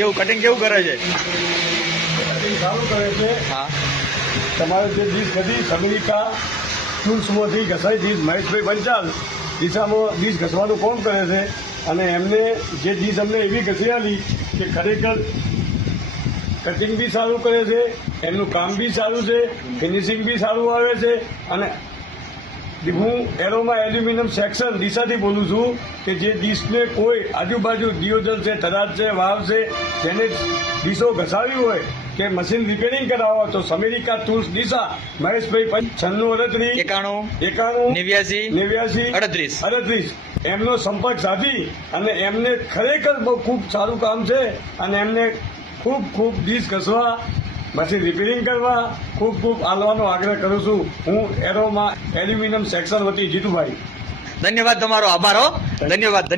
કેવું કટિંગ કેવું કરે છે? સારું કરે છે. હા, તમારે જે ડીશ બધી અમેરિકા ટૂલ્સમાંથી ઘસાઈ ડીશ મહેશભાઈ પંચાલ દિશામાં ડીશ ઘસવાનું કામ કરે છે. અને એમને જે ડીશ અમને એવી ઘસી આલી કે ખરેખર કટિંગ બી સારું કરે છે, એમનું કામ બી સારું છે, ફિનિશિંગ બી સારું આવે છે. અને હું એરોમાં એલ્યુમિનિયમ સેક્શન દિશાથી બોલું છું કે જે ડીશને કોઈ આજુબાજુ દિયોદર છે, થરાદ છે, વાવ છે, જેને ડીશો ઘસાવી હોય કે મશીન રિપેરિંગ કરાવો તો અમેરિકા ટૂલ્સ દિશા મહેશભાઈ 9638 89 38 એમનો સંપર્ક સાધી અને એમને ખરેખર બહુ ખૂબ સારું કામ છે. અને એમને ખૂબ ડીશ ઘસવા, મશીન રિપેરિંગ કરવા ખૂબ આલવાનો આગ્રહ કરું છું. હું એરોમાં એલ્યુમિનિયમ સેક્શન વતી જીતુભાઈ. ધન્યવાદ, તમારો આભાર હો. ધન્યવાદ.